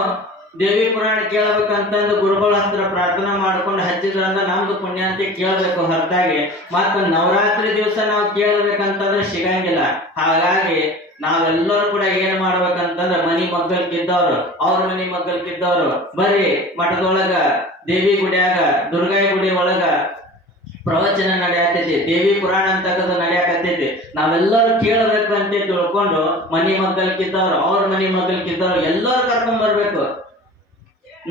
ದೇವಿ ಪುರಾಣ ಕೇಳಬೇಕಂತಂದು ಗುರುಗಳ ಹತ್ರ ಪ್ರಾರ್ಥನಾ ಮಾಡ್ಕೊಂಡು ಹಚ್ಚಿದ್ರಂದ್ರ ನಮ್ದು ಪುಣ್ಯ ಅಂತ ಕೇಳಬೇಕು ಹೊರತಾಗಿ ಮತ್ತ ನವರಾತ್ರಿ ದಿವಸ ನಾವು ಕೇಳಬೇಕಂತಂದ್ರೆ ಸಿಗಂಗಿಲ್ಲ. ಹಾಗಾಗಿ ನಾವೆಲ್ಲರೂ ಕೂಡ ಏನ್ ಮಾಡ್ಬೇಕಂತಂದ್ರ ಮನಿ ಮಗ್ಗಲ್ಕಿದ್ದವ್ರು, ಅವ್ರ ಮನಿ ಮಗ್ಗಲ್ಕಿದ್ದವ್ರು ಬರೀ ಮಠದೊಳಗ ದೇವಿ ಗುಡಿಯಾಗ ದುರ್ಗಾಯಿ ಗುಡಿ ಒಳಗ ಪ್ರವಚನ ನಡೆಯತೈತಿ, ದೇವಿ ಪುರಾಣ ಅಂತಕ್ಕದ್ದು ನಡೆಯಕತ್ತೈತಿ. ನಾವೆಲ್ಲರೂ ಕೇಳಬೇಕು ಅಂತ ತಿಳ್ಕೊಂಡು ಮನಿ ಮಗ್ಗಲ್ಕಿದ್ದವ್ರು, ಅವ್ರ ಮನಿ ಮಗ್ಗಲ್ಕಿದ್ದವ್ರು ಎಲ್ಲರೂ ಕರ್ಕೊಂಡ್ ಬರ್ಬೇಕು.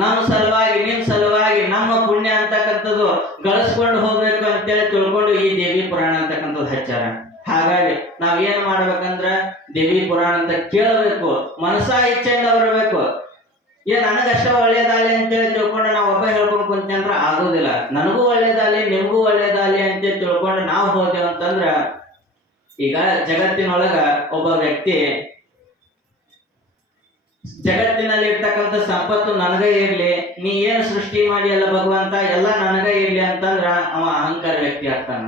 ನಮ್ಮ ಸಲುವಾಗಿ ನಿಮ್ ಸಲುವಾಗಿ ನಮ್ಮ ಪುಣ್ಯ ಅಂತಕ್ಕಂಥದ್ದು ಗಳಿಸ್ಕೊಂಡು ಹೋಗ್ಬೇಕು ಅಂತೇಳಿ ತಿಳ್ಕೊಂಡು ಈ ದೇವಿ ಪುರಾಣ ಅಂತಕ್ಕಂಥದ್ದು ಹಚ್ಚಾರ. ಹಾಗಾಗಿ ನಾವ್ ಏನ್ ಮಾಡ್ಬೇಕಂದ್ರ ದೇವಿ ಪುರಾಣ ಅಂತ ಕೇಳಬೇಕು, ಮನಸಾ ಇಚ್ಛೆಯಿಂದ ಬರಬೇಕು. ನನಗಷ್ಟ ಒಳ್ಳೇದಾಲಿ ಅಂತೇಳಿ ತಿಳ್ಕೊಂಡು ನಾವು ಒಬ್ಬ ಹೇಳ್ಕೊಂಡು ಕುಂತಂದ್ರ ಆಗೋದಿಲ್ಲ. ನನಗೂ ಒಳ್ಳೇದಾಲಿ ನಿಮ್ಗೂ ಒಳ್ಳೇದಾಲಿ ಅಂತೇಳಿ ತಿಳ್ಕೊಂಡು ನಾವು ಹೋದೆವು ಅಂತಂದ್ರ ಈಗ ಜಗತ್ತಿನೊಳಗ ಒಬ್ಬ ವ್ಯಕ್ತಿ ಜಗತ್ತಿನಲ್ಲಿ ಇರ್ತಕ್ಕಂಥ ಸಂಪತ್ತು ನನಗ ಇರ್ಲಿ, ನೀ ಏನ್ ಸೃಷ್ಟಿ ಮಾಡಿ ಅಲ್ಲ ಭಗವಂತ ಎಲ್ಲ ನನಗ ಇರ್ಲಿ ಅಂತಂದ್ರ ಅವ ಅಹಂಕಾರ ವ್ಯಕ್ತಿ ಆಗ್ತಾನ.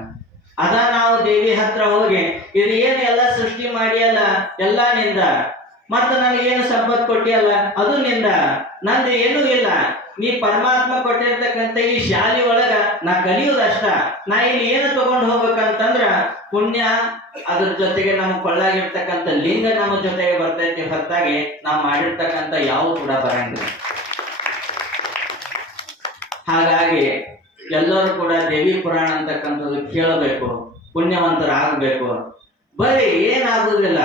ಅದ ನಾವು ದೇವಿ ಹತ್ರ ಹೋಗಿ ಇದು ಏನು ಎಲ್ಲ ಸೃಷ್ಟಿ ಮಾಡಿ ಅಲ್ಲ ಎಲ್ಲ ನಿಂದ, ಮತ್ತ ನನಗೇನು ಸಂಪತ್ತು ಕೊಟ್ಟಿಯಲ್ಲ ಅದು ನಿಂದ, ನಂದು ಏನೂ ಇಲ್ಲ. ನೀ ಪರಮಾತ್ಮ ಕೊಟ್ಟಿರ್ತಕ್ಕಂಥ ಈ ಶಾಲೆ ಒಳಗ ನಾ ಕಲಿಯೋದಷ್ಟ. ನಾ ಇಲ್ಲಿ ಏನು ತಗೊಂಡು ಹೋಗ್ಬೇಕಂತಂದ್ರ ಪುಣ್ಯ, ಅದ್ರ ಜೊತೆಗೆ ನಮ್ಮ ಕೊಳ್ಳಾಗಿರ್ತಕ್ಕಂಥ ಲಿಂಗ ನಮ್ಮ ಜೊತೆಗೆ ಬರ್ತೈತಿ ಹೊರತಾಗಿ ನಾವು ಮಾಡಿರ್ತಕ್ಕಂಥ ಯಾವ ಕೂಡ ಬರಂಗಿಲ್ಲ. ಹಾಗಾಗಿ ಎಲ್ಲರೂ ಕೂಡ ದೇವಿ ಪುರಾಣ ಅಂತಕ್ಕಂಥದ್ದು ಕೇಳಬೇಕು, ಪುಣ್ಯವಂತರಾಗಬೇಕು. ಬರೀ ಏನಾಗುದಿಲ್ಲ,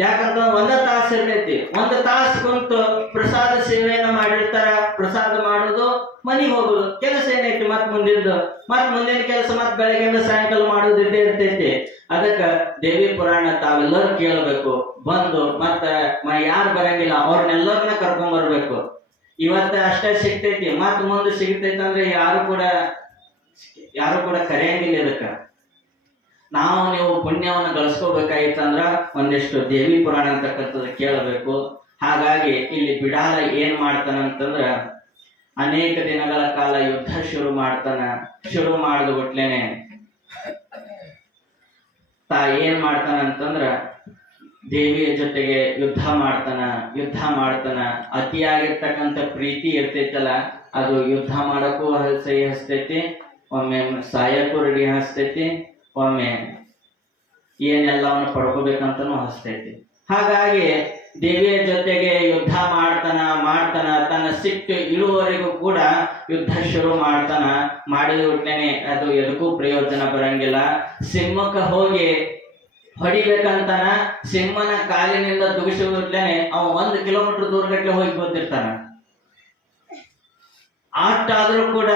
ಯಾಕಂತ 1 ತಾಸು ಇರ್ತೈತಿ. 1 ತಾಸು ಕುಂತು ಪ್ರಸಾದ ಸೇವೆಯನ್ನ ಮಾಡಿರ್ತಾರ. ಪ್ರಸಾದ ಮಾಡೋದು, ಮನೆಗೆ ಹೋಗೋದು, ಕೆಲಸ ಏನೈತಿ ಮತ್ ಮುಂದಿನ ಕೆಲಸ ಮತ್ ಬೆಳಗ್ಗೆಯಿಂದ ಸಾಯಂಕಾಲ ಮಾಡೋದಿದ್ದೇ ಇರ್ತೈತಿ. ಅದಕ್ಕ ದೇವಿ ಪುರಾಣ ತಾವೆಲ್ಲರೂ ಕೇಳಬೇಕು. ಬಂದು ಮತ್ತ ಯಾರು ಬರಂಗಿಲ್ಲ ಅವ್ರನ್ನೆಲ್ಲರನ್ನ ಕರ್ಕೊಂಡ್ ಬರ್ಬೇಕು. ಇವತ್ತ ಅಷ್ಟೇ ಸಿಗ್ತೈತಿ, ಮತ್ ಮುಂದೆ ಸಿಗ್ತೈತಿ ಅಂದ್ರೆ ಯಾರು ಕೂಡ ಕರೆಯಂಗಿಲ್ಲ. ಇದಕ್ಕ ನಾವು ನೀವು ಪುಣ್ಯವನ್ನು ಗಳಿಸ್ಕೋಬೇಕಾಗಿತ್ತಂದ್ರ ಒಂದಿಷ್ಟು ದೇವಿ ಪುರಾಣ ಅಂತಕ್ಕಂಥದ್ದು ಕೇಳಬೇಕು. ಹಾಗಾಗಿ ಇಲ್ಲಿ ಬಿಡಾಲ ಏನ್ ಮಾಡ್ತಾನಂತಂದ್ರ ಅನೇಕ ದಿನಗಳ ಕಾಲ ಯುದ್ಧ ಶುರು ಮಾಡ್ತಾನ. ಶುರು ಮಾಡಿದ ಬಿಟ್ಲೇನೆ ಏನ್ ಮಾಡ್ತಾನಂತಂದ್ರ ದೇವಿಯ ಜೊತೆಗೆ ಯುದ್ಧ ಮಾಡ್ತಾನ. ಅತಿಯಾಗಿರ್ತಕ್ಕಂಥ ಪ್ರೀತಿ ಇರ್ತೈತಲ್ಲ, ಅದು ಯುದ್ಧ ಮಾಡಕ್ಕೂ ಸಹಿ ಹಸ್ತೈತಿ, ಒಮ್ಮೆ ಸಾಯಕ್ಕೂ ರೆಡಿ ಹಸ್ತೈತಿ, ಒಮ್ಮೆ ಏನೆಲ್ಲವನ್ನು ಪಡ್ಕೋಬೇಕಂತನೂ ಹಸ್ತೈತಿ. ಹಾಗಾಗಿ ದೇವಿಯ ಜೊತೆಗೆ ಯುದ್ಧ ಮಾಡ್ತಾನ ತನ್ನ ಸಿಟ್ಟು ಇಳುವರೆಗೂ ಕೂಡ ಯುದ್ಧ ಶುರು ಮಾಡಿದ ಒಟ್ಲೇನೆ ಅದು ಎದಕ್ಕೂ ಪ್ರಯೋಜನ ಬರಂಗಿಲ್ಲ. ಸಿಂಹಕ್ಕೆ ಹೋಗಿ ಹೊಡಿಬೇಕಂತಾನ, ಸಿಂಹನ ಕಾಲಿನಿಂದ ದುಗಿಸುತ್ತೇನೆ ಅವ 1 ಕಿಲೋಮೀಟರ್ ದೂರಗಟ್ಟಲೆ ಹೋಗಿ ಗೊತ್ತಿರ್ತಾನ. ಅಷ್ಟಾದ್ರೂ ಕೂಡ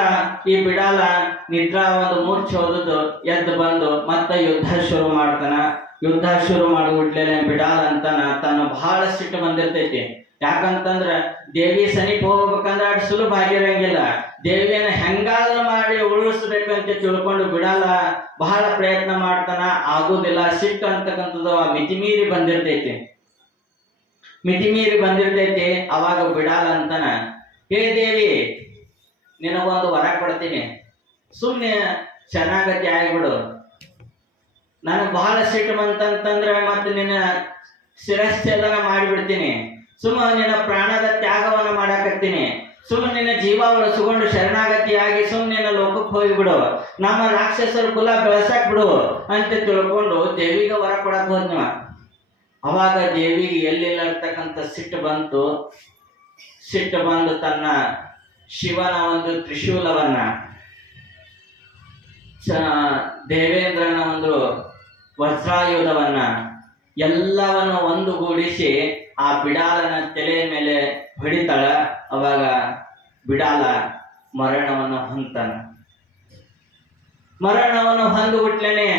ಈ ಬಿಡಾಲ ನಿದ್ರಾ ಒಂದು ಮೂರ್ಛೆ ಹೋದದ್ದು ಎದ್ದು ಬಂದು ಮತ್ತೆ ಯುದ್ಧ ಶುರು ಮಾಡ್ತಾನ. ಯುದ್ಧ ಶುರು ಮಾಡಿಬಿಟ್ಲೇನೆ ಬಿಡಾಲ ಅಂತಾನ ತನ್ನ ಬಹಳ ಸಿಟ್ಟು ಬಂದಿರ್ತೈತಿ. ಯಾಕಂತಂದ್ರ ದೇವಿ ಸಮೀಪ ಹೋಗ್ಬೇಕಂದ್ರೆ ಅಷ್ಟು ಸುಲಭ ಆಗಿರಂಗಿಲ್ಲ. ದೇವಿಯನ್ನ ಹೆಂಗಾದ್ರೂ ಮಾಡಿ ಉಳಿಸ್ಬೇಕಂತ ತಿಳ್ಕೊಂಡು ಬಿಡಾಲ ಬಹಳ ಪ್ರಯತ್ನ ಮಾಡ್ತಾನ, ಆಗುದಿಲ್ಲ. ಸಿಟ್ಟು ಅಂತಕ್ಕಂಥದ್ದು ಮಿತಿಮೀರಿ ಬಂದಿರ್ತೈತಿ. ಅವಾಗ ಬಿಡಾಲ ಅಂತಾನ, ಹೇ ದೇವಿ, ನಿನಗೊಂದು ವರ ಕೊಡ್ತೀನಿ, ಸುಮ್ಮನೆ ಶರಣಾಗತಿ ಆಗಿಬಿಡು. ನನಗೆ ಬಹಳ ಸಿಟ್ಟು ಬಂತಂತಂದ್ರೆ ಮತ್ತೆ ನಿನ್ನ ಶಿರಶ್ಛೇದನ ಮಾಡಿಬಿಡ್ತೀನಿ. ನಿನ್ನ ಪ್ರಾಣದ ತ್ಯಾಗವನ್ನು ಮಾಡಾಕತ್ತೀನಿ. ನಿನ್ನ ಜೀವ ಉಳಿಸಿಕೊಂಡು ಶರಣಾಗತಿಯಾಗಿ ನಿನ್ನ ಲೋಕಕ್ಕೆ ಹೋಗಿಬಿಡು, ನಮ್ಮ ರಾಕ್ಷಸರ ಕುಲ ಬೆಳೆಸಕ್ ಬಿಡು ಅಂತ ತಿಳ್ಕೊಂಡು ದೇವಿಗೆ ವರ ಕೊಡಕ್ ಹೋದ್ನವ. ಅವಾಗ ದೇವಿಗೆ ಎಲ್ಲಿಲ್ಲ ಇರ್ತಕ್ಕಂಥ ಸಿಟ್ಟು ಬಂದು ತನ್ನ ಶಿವನ ಒಂದು ತ್ರಿಶೂಲವನ್ನ, ದೇವೇಂದ್ರನ ಒಂದು ವಜ್ರಾಯುಧವನ್ನ ಎಲ್ಲವನ್ನು ಒಂದುಗೂಡಿಸಿ ಆ ಬಿಡಾಲನ ತಲೆಯ ಮೇಲೆ ಹೊಡಿತಾಳ. ಅವಾಗ ಬಿಡಾಲ ಮರಣವನ್ನು ಹೊಂದ್ಬಿಟ್ಲೇನೆ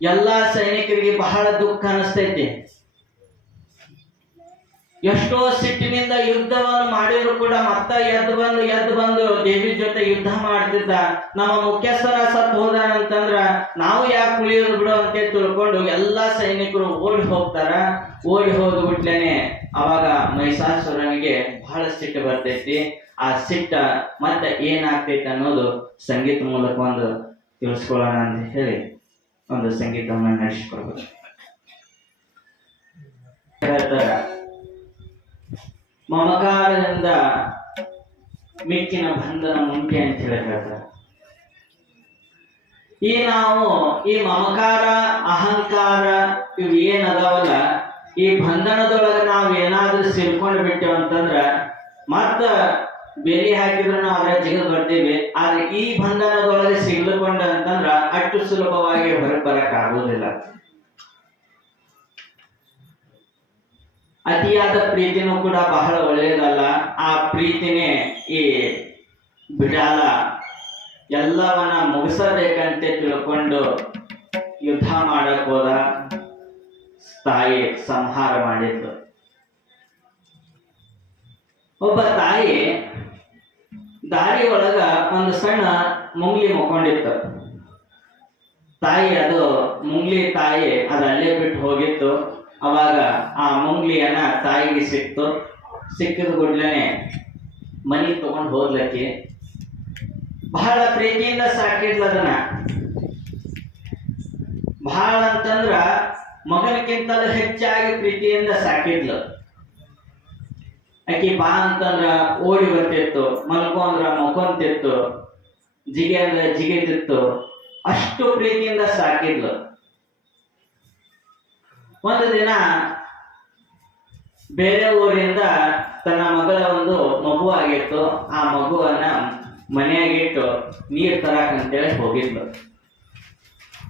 ಎಲ್ಲಾ ಸೈನಿಕರಿಗೆ ಬಹಳ ದುಃಖ ಅನಿಸ್ತೈತಿ. ಎಷ್ಟೋ ಸಿಟ್ಟಿನಿಂದ ಯುದ್ಧವನ್ನು ಮಾಡಿದ್ರು ಕೂಡ ಮತ್ತ ಎದ್ದು ಬಂದು ದೇವಿ ಜೊತೆ ಯುದ್ಧ ಮಾಡ್ತಿದ್ದ. ನಮ್ಮ ಮುಖ್ಯಸ್ಥರ ಸತ್ತು ಹೋದಾನಂತಂದ್ರ ನಾವು ಯಾಕೆ ಉಳಿಯೋದು ಬಿಡು ಅಂತ ತಿಳ್ಕೊಂಡು ಎಲ್ಲಾ ಸೈನಿಕರು ಓಡಿ ಹೋಗ್ಬಿಟ್ಲೇನೆ ಅವಾಗ ಮಹಿಷಾಸುರನಿಗೆ ಬಹಳ ಸಿಟ್ಟು ಬರ್ತೈತಿ. ಆ ಸಿಟ್ಟ ಮತ್ತೆ ಏನಾಗ್ತೈತಿ ಅನ್ನೋದು ಸಂಗೀತ ಮೂಲಕ ಒಂದು ತಿಳಿಸ್ಕೊಳ್ಳೋಣ ಅಂತ ಹೇಳಿ ಒಂದು ಸಂಗೀತವನ್ನು ನಡೆಸಿಕೊಡ್ಬೇಕು. ಹೇಳ್ತಾರ, ಮಮಕಾರದಿಂದ ಮಿಕ್ಕಿನ ಬಂಧನ ಮುಂಟೆ ಅಂತ ಹೇಳ್ತಾರೆ. ಈ ಮಮಕಾರ ಅಹಂಕಾರ ಇವು ಏನದಾವಲ್ಲ, ಈ ಬಂಧನದೊಳಗೆ ನಾವು ಏನಾದ್ರೂ ಸಿಲ್ಕೊಂಡು ಬಿಟ್ಟೇವಂತಂದ್ರ ಮತ್ತ ಬೇಲಿ ಹಾಕಿದ್ರು ನಾವು ಅದರ ಜಿಗಿದು ಬರ್ತೀವಿ. ಆದ್ರೆ ಈ ಬಂಧನದೊಳಗೆ ಸಿಗ್ಲುಕೊಂಡ ಅಂತಂದ್ರ ಅಷ್ಟು ಸುಲಭವಾಗಿ ಹೊರಗೆ ಬರಕ್ ಆಗುವುದಿಲ್ಲ. ಅತಿಯಾದ ಪ್ರೀತಿನೂ ಕೂಡ ಬಹಳ ಒಳ್ಳೆಯದಲ್ಲ. ಆ ಪ್ರೀತಿನೇ ಈ ಬಿಡಾಲ ಎಲ್ಲವನ್ನ ಮುಗಿಸಬೇಕಂತೆ ತಿಳ್ಕೊಂಡು ಯುದ್ಧ ಮಾಡಕ್ ಹೋದ. ತಾಯಿ ಸಂಹಾರ ಮಾಡಿದ್ಲು. ಒಬ್ಬ ತಾಯಿ ದಾರಿ ಒಳಗ ಒಂದು ಸಣ್ಣ ಮುಂಗ್ಲಿ ಮುಕ್ಕೊಂಡಿತ್ತು. ಅದು ಮುಂಗ್ಲಿ ತಾಯಿ ಅದು ಅಲ್ಲೇ ಬಿಟ್ಟು ಹೋಗಿತ್ತು. ಅವಾಗ ಆ ಮುಂಗ್ಲಿಯನ್ನ ತಾಯಿಗೆ ಸಿಕ್ಕಿದ ಕೂಡಲೇ ಮನಿ ತಗೊಂಡು ಹೋದ್ಲಕ್ಕೆ ಬಹಳ ಪ್ರೀತಿಯಿಂದ ಸಾಕಿದ್ಲು. ಅದನ್ನ ಬಹಳ ಅಂತಂದ್ರ ಮಗನಕ್ಕಿಂತಲೂ ಹೆಚ್ಚಾಗಿ ಪ್ರೀತಿಯಿಂದ ಸಾಕಿದ್ಲು. ಆಕಿ ಬಾ ಅಂತಂದ್ರ ಓಡಿ ಬರ್ತಿತ್ತು, ಮಲ್ಕೊ ಅಂದ್ರ ಮಲ್ಕೊಂತಿತ್ತು, ಜಿಗೆ ಅಂದ್ರೆ ಜಿಗಿತಿತ್ತು. ಅಷ್ಟು ಪ್ರೀತಿಯಿಂದ ಸಾಕಿದ್ಲು. ಒಂದು ದಿನ ಬೇರೆ ಊರಿಂದ ತನ್ನ ಮಗಳ ಒಂದು ಮಗು ಆಗಿತ್ತು. ಆ ಮಗುವನ್ನ ಮನೆಯಾಗಿಟ್ಟು ನೀರು ತರಕಂತೇಳಿ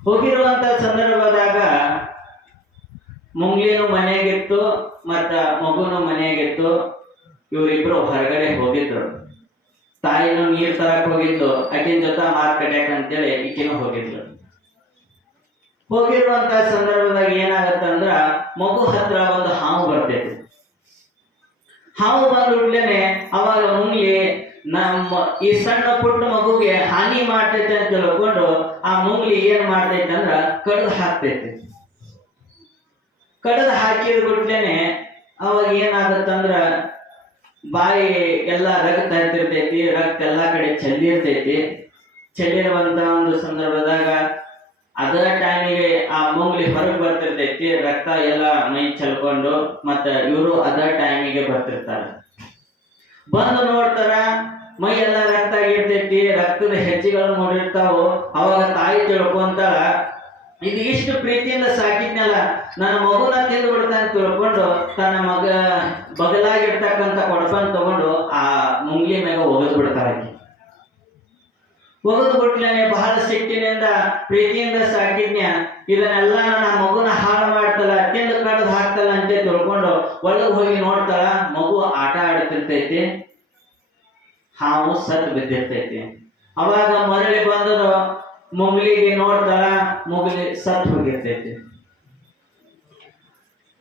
ಹೋಗಿರುವಂತ ಸಂದರ್ಭದಾಗ ಮುಂಗ್ಲಿನೂ ಮನೆಯಾಗಿತ್ತು ಮತ್ತ ಮಗುನು ಮನೆಯಾಗಿತ್ತು. ಇವರಿಬ್ರು ಹೊರಗಡೆ ಹೋಗಿದ್ರು. ತಾಯಿನೂ ನೀರು ತರಕ್ ಹೋಗಿದ್ಲು, ಆಕಿನ ಜೊತೆ ಮಾತು ಕಟ್ಯಾಕ ಅಂತೇಳಿ ಈಕಿನೂ ಹೋಗಿರುವಂತ ಸಂದರ್ಭದಾಗ ಏನಾಗತ್ತಂದ್ರ ಮಗು ಹತ್ರ ಒಂದು ಹಾವು ಬರ್ತೈತಿ. ಹಾವು ಬಂದ್ಬಿಡ್ಲೇನೆ ಅವಾಗ ಮುಂಗ್ಲಿ ನಮ್ಮ ಈ ಸಣ್ಣ ಪುಟ್ಟ ಮಗುಗೆ ಹಾನಿ ಮಾಡ್ತೈತೆ ಅಂತ ತಿಳ್ಕೊಂಡು ಆ ಮುಂಗ್ಲಿ ಏನ್ ಮಾಡ್ತೈತೆ ಅಂದ್ರ ಕಡ್ದು ಹಾಕ್ತೈತಿ. ಕಡ್ದು ಹಾಕಿದ ಬಿಡ್ಲೇನೆ ಅವಾಗ ಏನಾಗತ್ತಂದ್ರ ಬಾಯಿ ಎಲ್ಲ ರಕ್ತ ಹತ್ತಿರ್ತೈತಿ, ರಕ್ತ ಎಲ್ಲಾ ಕಡೆ ಚೆಲ್ಲಿರುವಂತ ಒಂದು ಸಂದರ್ಭದಾಗ ಅದರ ಟೈಮಿಗೆ ಆ ಮುಂಗ್ಲಿ ಹೊರಗೆ ಬರ್ತಿರ್ತೈತಿ. ರಕ್ತ ಎಲ್ಲ ಮೈ ಚೆಲ್ಕೊಂಡು ಮತ್ತ ಇವರು ಅದರ ಟೈಮಿಗೆ ಬರ್ತಿರ್ತಾರ. ಬಂದು ನೋಡ್ತಾರ ಮೈ ಎಲ್ಲ ರಕ್ತ ಆಗಿರ್ತೈತಿ, ರಕ್ತದ ಹೆಜ್ಜೆಗಳು ನೋಡಿರ್ತಾವು. ಅವಾಗ ತಾಯಿ ತಿಳ್ಕೊಂತಾಳ, ಇದು ಇಷ್ಟು ಪ್ರೀತಿಯಿಂದ ಸಾಕಿದ್ನಲ್ಲ, ನನ್ನ ಮಗುನ ತಿಂದು ಬಿಡ್ತಾನೆ ತಿಳ್ಕೊಂಡು ತನ್ನ ಬಗಲಾಗಿರ್ತಕ್ಕಂಥ ಕೊಡಪನ್ ತಗೊಂಡು ಆ ಮುಂಗ್ಲಿ ಮ್ಯಾಗ ಒಗದ್ ಬಿಡ್ತಾರ. ಒಗದು ಬಿಟ್ಲೇನೆ ಬಹಳ ಸಿಟ್ಟಿನಿಂದ ಪ್ರೀತಿಯಿಂದ ಸಾಕಿದ್ನ್ಯ, ಇದನ್ನೆಲ್ಲ ನನ್ನ ಮಗುನ ಹಾಳು ಮಾಡ್ತಲ್ಲ, ತಿಂದು ಕಡ್ದು ಹಾಕ್ತಲ್ಲ ಅಂತ ತಿಳ್ಕೊಂಡು ಒಳಗೆ ಹೋಗಿ ನೋಡ್ತಾಳ. ಮಗು ಆಟ ಆಡ್ತಿರ್ತೈತಿ, ಹಾವು ಸತ್ ಬಿದ್ದಿರ್ತೈತಿ. ಅವಾಗ ಮರಳಿ ಬಂದರು ಮುಗ್ಲಿಗೆ ನೋಡ್ತಾಳ, ಮುಗ್ಲಿ ಸತ್ ಹೋಗಿರ್ತೈತಿ.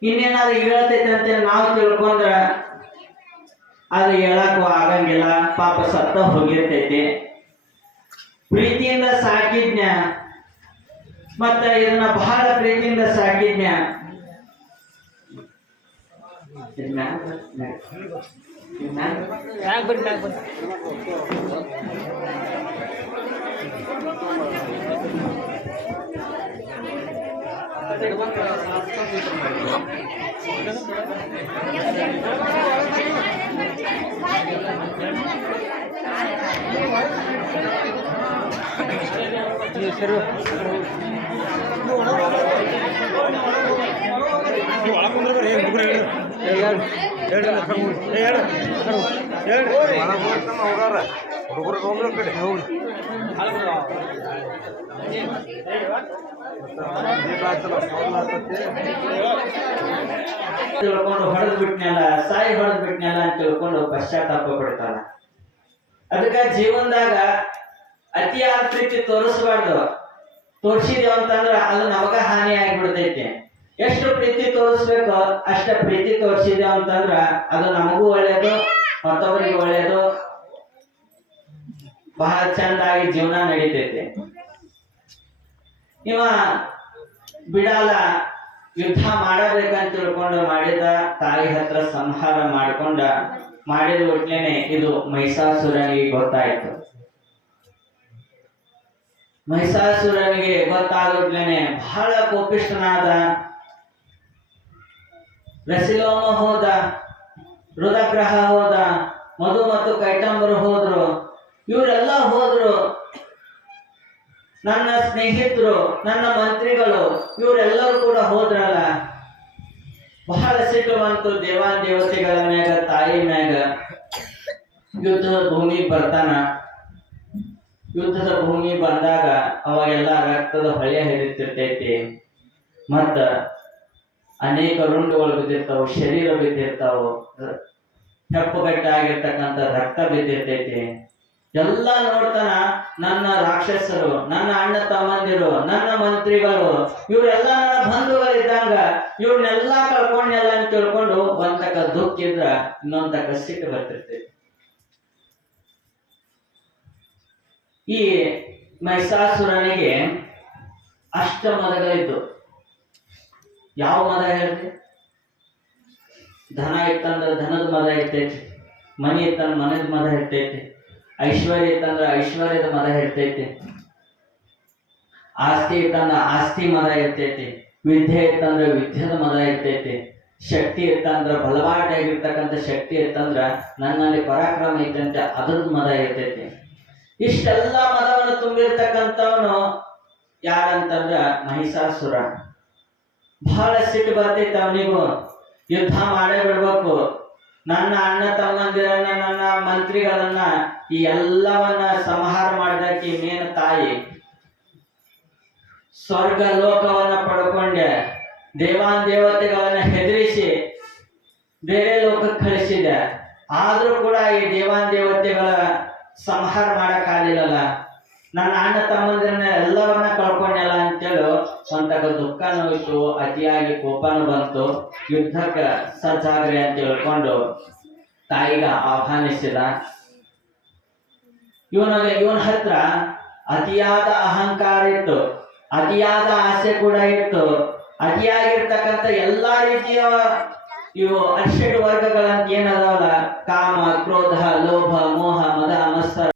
ಇನ್ನೇನಾದ್ರು ಹೇಳ್ತೈತಿ ಅಂತ ನಾವು ತಿಳ್ಕೊಂಡ್ರ ಅದು ಹೇಳಕ್ಕೂ ಆಗಂಗಿಲ್ಲ, ಪಾಪ ಸತ್ತ ಹೋಗಿರ್ತೈತಿ. ಪ್ರೀತಿಯಿಂದ ಸಾಕಿದ್ನ್ಯ, ಮತ್ತ ಇದನ್ನ ಬಹಳ ಪ್ರೀತಿಯಿಂದ ಸಾಕಿದ್ನ್ಯ. ತಿಳ್ಕೊಂಡು ಹೊಡೆದ್ ಬಿಟ್ನಲ್ಲ, ಸಾಯಿ ಹೊಡೆದ್ ಬಿಟ್ನಲ್ಲ ಅಂತ ತಿಳ್ಕೊಂಡು ಪಶ್ಚಾತ್ತಾಪ ಪಡ್ತಾಳ. ಅದಕ್ಕ ಜೀವನದಾಗ ಅತಿಯಾದ ಪ್ರೀತಿ ತೋರಿಸಬಾರ್ದು. ತೋರಿಸಿದೇವ ಅಂತಂದ್ರ ಅದು ನಮಗ ಹಾನಿ ಆಗಿಬಿಡ್ತೈತಿ. ಎಷ್ಟು ಪ್ರೀತಿ ತೋರಿಸ್ಬೇಕು ಅಷ್ಟ ಪ್ರೀತಿ ತೋರಿಸಿದೇವ ಅಂತಂದ್ರ ಅದು ನಮಗೂ ಒಳ್ಳೇದು, ಮತ್ತೊಬ್ಬರಿಗೆ ಒಳ್ಳೇದು, ಬಹಳ ಚಂದಾಗಿ ಜೀವನ ನಡೀತೈತಿ. ಇವ ಬಿಡಾಲ ಯುದ್ಧ ಮಾಡಬೇಕಂತ ತಿಳ್ಕೊಂಡು ಮಾಡಿದ, ತಾಯಿ ಹತ್ರ ಸಂಹಾರ ಮಾಡಿದ ಒಟ್ಲೇನೆ ಇದು ಮಹಿಷಾಸುರನಿಗೆ ಗೊತ್ತಾಯ್ತು. ಮಹಿಷಾಸುರನಿಗೆ ಗೊತ್ತಾಗೋದ್ಲೇನೆ ಬಹಳ ಕೋಪಿಷ್ಠನಾದ. ರಸಿಲೋಮ ಹೋದ, ರುದ್ರಗ್ರಹ ಹೋದ, ಮಧು ಮತ್ತು ಕೈಟಂಬರು ಹೋದ್ರು, ಇವರೆಲ್ಲ ಹೋದ್ರು. ನನ್ನ ಸ್ನೇಹಿತರು, ನನ್ನ ಮಂತ್ರಿಗಳು ಇವರೆಲ್ಲರೂ ಕೂಡ ಹೋದ್ರಲ್ಲ. ಬಹಳ ಸಿಟ್ಟು ಬಂತು ದೇವಾನ್ ದೇವತೆಗಳ ಮ್ಯಾಗ, ತಾಯಿ ಮ್ಯಾಗ. ಯುದ್ಧದ ಭೂಮಿ ಬರ್ತಾನ. ಯುದ್ಧದ ಭೂಮಿ ಬಂದಾಗ ಅವಾಗೆಲ್ಲ ರಕ್ತದ ಹೊಳೆ ಹರಿತಿರ್ತೈತಿ, ಮತ್ತ ಅನೇಕ ರುಂಡುಗಳು ಬಿದ್ದಿರ್ತಾವ, ಶರೀರ ಬಿದ್ದಿರ್ತಾವ, ಹೆಪ್ಪುಗಟ್ಟಾಗಿರ್ತಕ್ಕಂಥ ರಕ್ತ ಬಿದ್ದಿರ್ತೈತಿ. ಎಲ್ಲ ನೋಡ್ತಾನ. ನನ್ನ ರಾಕ್ಷಸರು, ನನ್ನ ಅಣ್ಣ ತಮ್ಮಂದಿರು, ನನ್ನ ಮಂತ್ರಿಗಳು ಇವರೆಲ್ಲ ನನ್ನ ಬಂಧುಗಳಿದ್ದಂಗ, ಇವ್ರನ್ನೆಲ್ಲ ಕಳ್ಕೊಂಡೆಲ್ಲ ಅಂತ ತಿಳ್ಕೊಂಡು ಒಂದ್ ತಕ್ಕ ದುಃಖ ಇದ್ರ ಇನ್ನೊಂದ್ ತಕ್ಕ ಸಿಟ್ಟು ಬರ್ತಿರ್ತೈತಿ. ಈ ಮಹಿಷಾಸುರನಿಗೆ ಅಷ್ಟ ಮದಗಳಿದ್ದು. ಯಾವ ಮದ ಹೇಳ್ರಿ? ಧನ ಇತ್ತಂದ್ರ ಧನದ ಮದ ಇರ್ತೈತಿ, ಮನಿ ಇತ್ತಂದ್ರ ಮನದ ಮದ ಇರ್ತೈತಿ, ಐಶ್ವರ್ಯ ಇತ್ತಂದ್ರ ಐಶ್ವರ್ಯದ ಮದ ಇರ್ತೈತಿ, ಆಸ್ತಿ ಇತ್ತಂದ್ರ ಆಸ್ತಿ ಮದ ಇರ್ತೈತಿ, ವಿದ್ಯೆ ಇತ್ತಂದ್ರ ವಿದ್ಯೆದ ಮದ ಇರ್ತೈತಿ, ಶಕ್ತಿ ಇತ್ತಂದ್ರ ಬಲವಾಟಾಗಿರ್ತಕ್ಕಂಥ ಶಕ್ತಿ ಇತ್ತಂದ್ರ ನನ್ನಲ್ಲಿ ಪರಾಕ್ರಮ ಇತ್ತಂತೆ ಅದ್ರದ್ ಮದ ಇರ್ತೈತಿ. ಇಷ್ಟೆಲ್ಲ ಮದವನ್ನು ತುಂಬಿರ್ತಕ್ಕಂಥವನು ಯಾರಂತಂದ್ರ ಮಹಿಷಾಸುರ. ಬಹಳ ಸಿಟ್ಟು ಬರ್ತೈತಿ ಅವನಿಗೂ. ಯುದ್ಧ ಮಾಡೇ ಬಿಡ್ಬೇಕು, ನನ್ನ ಅಣ್ಣ ತಮ್ಮಂದಿರನ್ನ, ನನ್ನ ಮಂತ್ರಿಗಳನ್ನ, ಈ ಎಲ್ಲವನ್ನ ಸಂಹಾರ ಮಾಡಿದಕ್ಕೆ ಮೇನ್ ತಾಯಿ. ಸ್ವರ್ಗ ಲೋಕವನ್ನ ಪಡ್ಕೊಂಡೆ, ದೇವಾನ್ ದೇವತೆಗಳನ್ನ ಹೆದರಿಸಿ ಬೇರೆ ಲೋಕಕ್ಕೆ ಕಳಿಸಿದೆ. ಆದ್ರೂ ಕೂಡ ಈ ದೇವಾನ್ ದೇವತೆಗಳ ಸಂಹಾರ ಮಾಡಕ್ ಆಗಿಲ್ಲಲ್ಲ, ನನ್ನ ಅಣ್ಣ ತಮ್ಮಂದಿರನ್ನ ಎಲ್ಲವನ್ನ ಕಳ್ಕೊಂಡಲ್ಲ ಅಂತೇಳಿ ಸ್ವಂತಕ ದುಃಖ ನೋಯಿತು, ಅತಿಯಾಗಿ ಕೋಪನು ಬಂತು. ಯುದ್ಧಕ್ಕೆ ಸಜ್ಜಾಗ್ರಿ ಅಂತ ಹೇಳ್ಕೊಂಡು ತಾಯಿಗ ಆಹ್ವಾನಿಸಿದ. ಇವನ ಹತ್ರ ಅತಿಯಾದ ಅಹಂಕಾರ ಇತ್ತು, ಅತಿಯಾದ ಆಸೆ ಕೂಡ ಇತ್ತು. ಅತಿಯಾಗಿರ್ತಕ್ಕಂಥ ಎಲ್ಲಾ ರೀತಿಯ ಇವು ಅರ್ಷಡ್ ವರ್ಗಗಳಂತ ಏನದಾವಲ್ಲ, ಕಾಮ, ಕ್ರೋಧ, ಲೋಭ, ಮೋಹ, ಮದ, ಮತ್ಸರ